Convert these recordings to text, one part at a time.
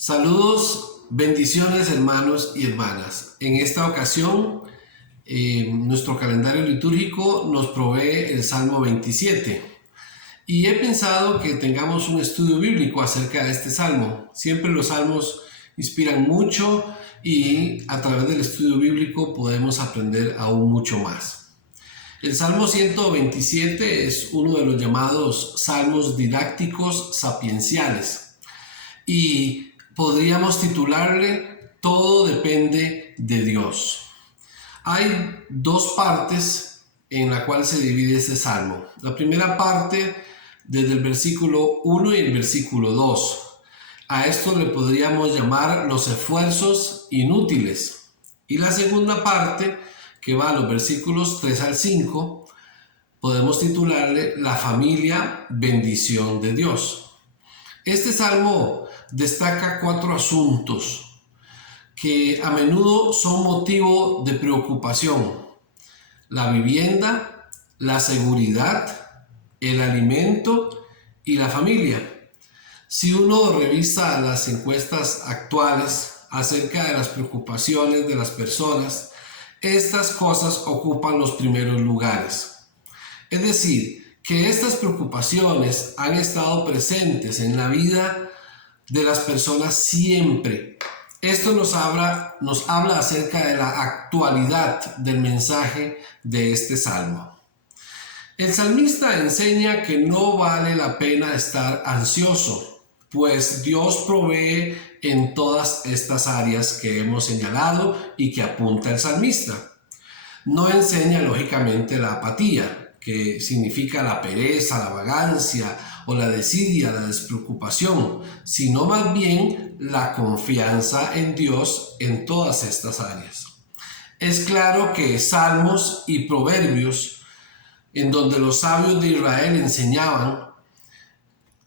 Saludos, bendiciones hermanos y hermanas. En esta ocasión, nuestro calendario litúrgico nos provee el Salmo 27. Y he pensado que tengamos un estudio bíblico acerca de este salmo. Siempre los salmos inspiran mucho y a través del estudio bíblico podemos aprender aún mucho más. El Salmo 127 es uno de los llamados salmos didácticos sapienciales y podríamos titularle Todo depende de Dios. Hay dos partes en la cual se divide este salmo. La primera parte desde el versículo 1 y el versículo 2. A esto le podríamos llamar los esfuerzos inútiles. Y la segunda parte, que va a los versículos 3 al 5, podemos titularle La familia bendición de Dios. Este salmo destaca 4 asuntos que a menudo son motivo de preocupación: la vivienda, la seguridad, el alimento y la familia. Si uno revisa las encuestas actuales acerca de las preocupaciones de las personas, estas cosas ocupan los primeros lugares. Es decir, que estas preocupaciones han estado presentes en la vida de las personas siempre. Esto nos habla acerca de la actualidad del mensaje de este salmo. El salmista enseña que no vale la pena estar ansioso, pues Dios provee en todas estas áreas que hemos señalado y que apunta el salmista. No enseña lógicamente la apatía, que significa la pereza, la vagancia o la desidia, la despreocupación, sino más bien la confianza en Dios en todas estas áreas. Es claro que Salmos y Proverbios, en donde los sabios de Israel enseñaban,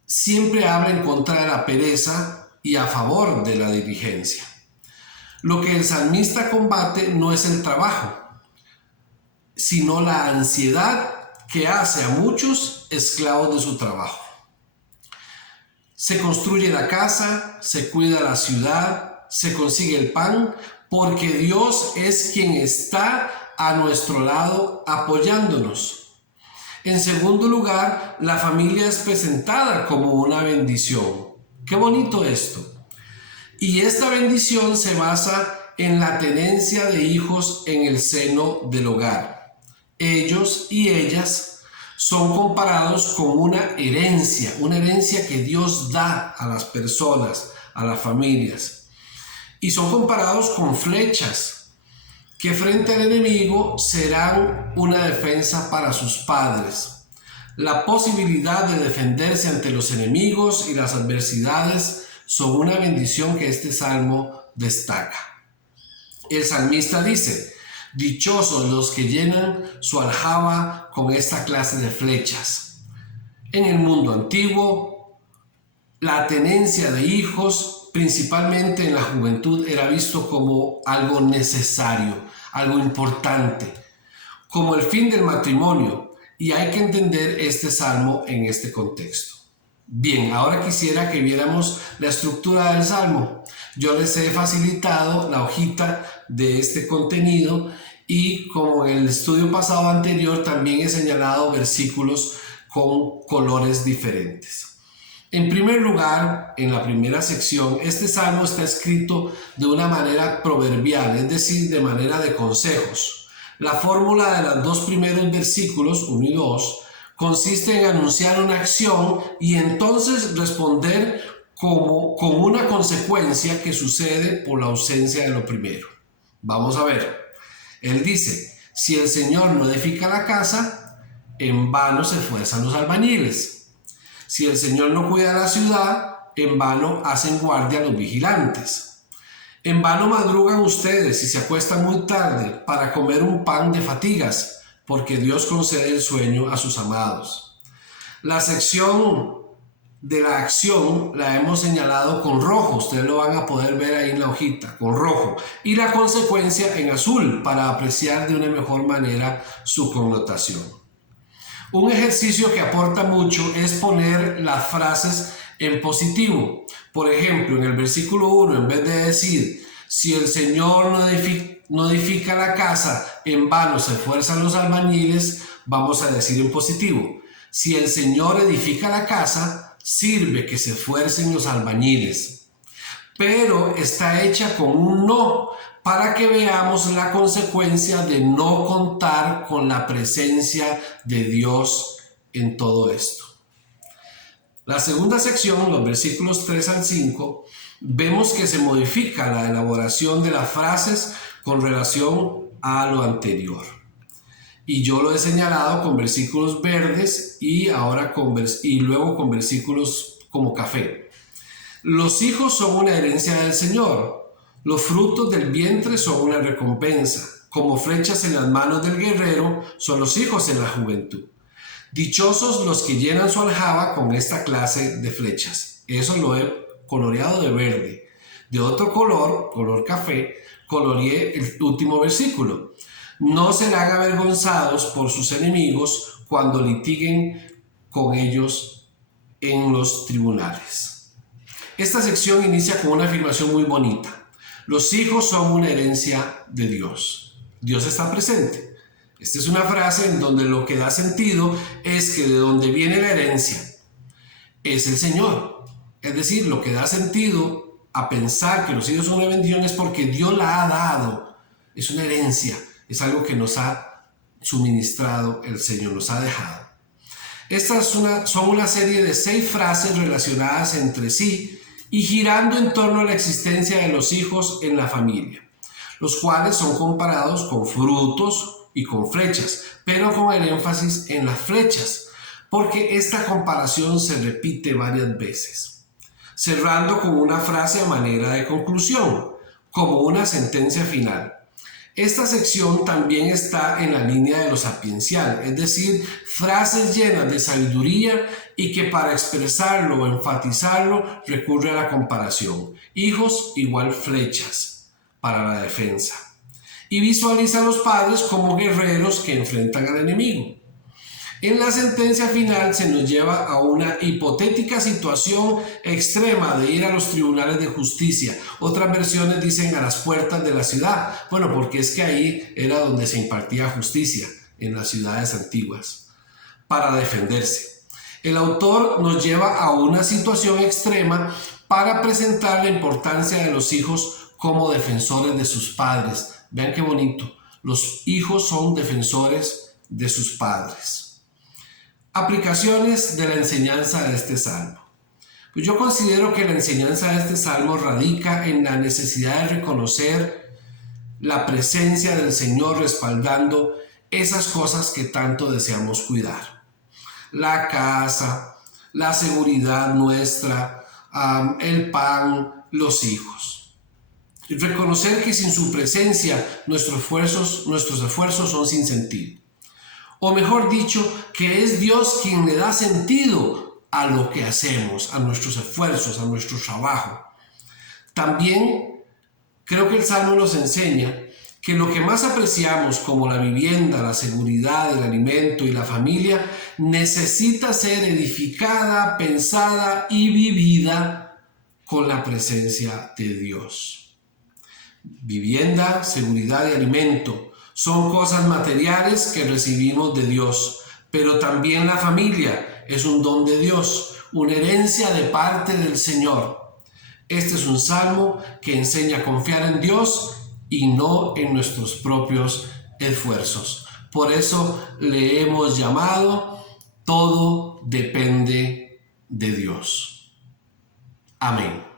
siempre habla en contra de la pereza y a favor de la diligencia. Lo que el salmista combate no es el trabajo, sino la ansiedad que hace a muchos esclavos de su trabajo. Se construye la casa, se cuida la ciudad, se consigue el pan, porque Dios es quien está a nuestro lado apoyándonos. En segundo lugar, la familia es presentada como una bendición. ¡Qué bonito esto! Y esta bendición se basa en la tenencia de hijos en el seno del hogar. Ellos y ellas son comparados con una herencia que Dios da a las personas, a las familias. Y son comparados con flechas que frente al enemigo serán una defensa para sus padres. La posibilidad de defenderse ante los enemigos y las adversidades son una bendición que este salmo destaca. El salmista dice: dichosos los que llenan su aljaba con esta clase de flechas. En el mundo antiguo, la tenencia de hijos, principalmente en la juventud, era visto como algo necesario, algo importante, como el fin del matrimonio, y hay que entender este salmo en este contexto. Bien, ahora quisiera que viéramos la estructura del salmo. Yo les he facilitado la hojita de este contenido y, como en el estudio pasado anterior, también he señalado versículos con colores diferentes. En primer lugar, en la primera sección, este salmo está escrito de una manera proverbial, es decir, de manera de consejos. La fórmula de los dos primeros versículos, 1 y 2, consiste en anunciar una acción y entonces responder con una consecuencia que sucede por la ausencia de lo primero. Vamos a ver. Él dice: si el Señor no edifica la casa, en vano se esfuerzan los albañiles. Si el Señor no cuida la ciudad, en vano hacen guardia los vigilantes. En vano madrugan ustedes y se acuestan muy tarde para comer un pan de fatigas, porque Dios concede el sueño a sus amados. La sección de la acción la hemos señalado con rojo, ustedes lo van a poder ver ahí en la hojita, con rojo, y la consecuencia en azul para apreciar de una mejor manera su connotación. Un ejercicio que aporta mucho es poner las frases en positivo. Por ejemplo, en el versículo 1, en vez de decir, si el Señor no edifica la casa, en vano se esfuerzan los albañiles, vamos a decir en positivo, si el Señor edifica la casa, sirve que se esfuercen los albañiles. Pero está hecha con un no, para que veamos la consecuencia de no contar con la presencia de Dios en todo esto. La segunda sección, los versículos 3 al 5, vemos que se modifica la elaboración de las frases con relación a lo anterior. Y yo lo he señalado con versículos verdes y luego con versículos como café. Los hijos son una herencia del Señor. Los frutos del vientre son una recompensa. Como flechas en las manos del guerrero son los hijos en la juventud. Dichosos los que llenan su aljaba con esta clase de flechas. Eso lo he coloreado de verde. De otro color café, coloreé el último versículo. No serán avergonzados por sus enemigos cuando litiguen con ellos en los tribunales. Esta sección inicia con una afirmación muy bonita. Los hijos son una herencia de Dios. Dios está presente. Esta es una frase en donde lo que da sentido es que de donde viene la herencia es el Señor. Es decir, lo que da sentido a pensar que los hijos son una bendición es porque Dios la ha dado. Es una herencia, es algo que nos ha suministrado el Señor, nos ha dejado. Estas son una serie de 6 frases relacionadas entre sí y girando en torno a la existencia de los hijos en la familia, los cuales son comparados con frutos y con flechas, pero con el énfasis en las flechas, porque esta comparación se repite varias veces, cerrando con una frase a manera de conclusión, como una sentencia final. Esta sección también está en la línea de lo sapiencial, es decir, frases llenas de sabiduría y que para expresarlo o enfatizarlo recurre a la comparación. Hijos igual flechas para la defensa. Y visualiza a los padres como guerreros que enfrentan al enemigo. En la sentencia final se nos lleva a una hipotética situación extrema de ir a los tribunales de justicia. Otras versiones dicen a las puertas de la ciudad. Bueno, porque es que ahí era donde se impartía justicia, en las ciudades antiguas, para defenderse. El autor nos lleva a una situación extrema para presentar la importancia de los hijos como defensores de sus padres. Vean qué bonito. Los hijos son defensores de sus padres. Aplicaciones de la enseñanza de este salmo. Pues yo considero que la enseñanza de este salmo radica en la necesidad de reconocer la presencia del Señor respaldando esas cosas que tanto deseamos cuidar. La casa, la seguridad nuestra, el pan, los hijos. Reconocer que sin su presencia nuestros esfuerzos son sin sentido. O mejor dicho, que es Dios quien le da sentido a lo que hacemos, a nuestros esfuerzos, a nuestro trabajo. También creo que el Salmo nos enseña que lo que más apreciamos como la vivienda, la seguridad, el alimento y la familia necesita ser edificada, pensada y vivida con la presencia de Dios. Vivienda, seguridad y alimento son cosas materiales que recibimos de Dios, pero también la familia es un don de Dios, una herencia de parte del Señor. Este es un salmo que enseña a confiar en Dios y no en nuestros propios esfuerzos. Por eso le hemos llamado todo depende de Dios. Amén.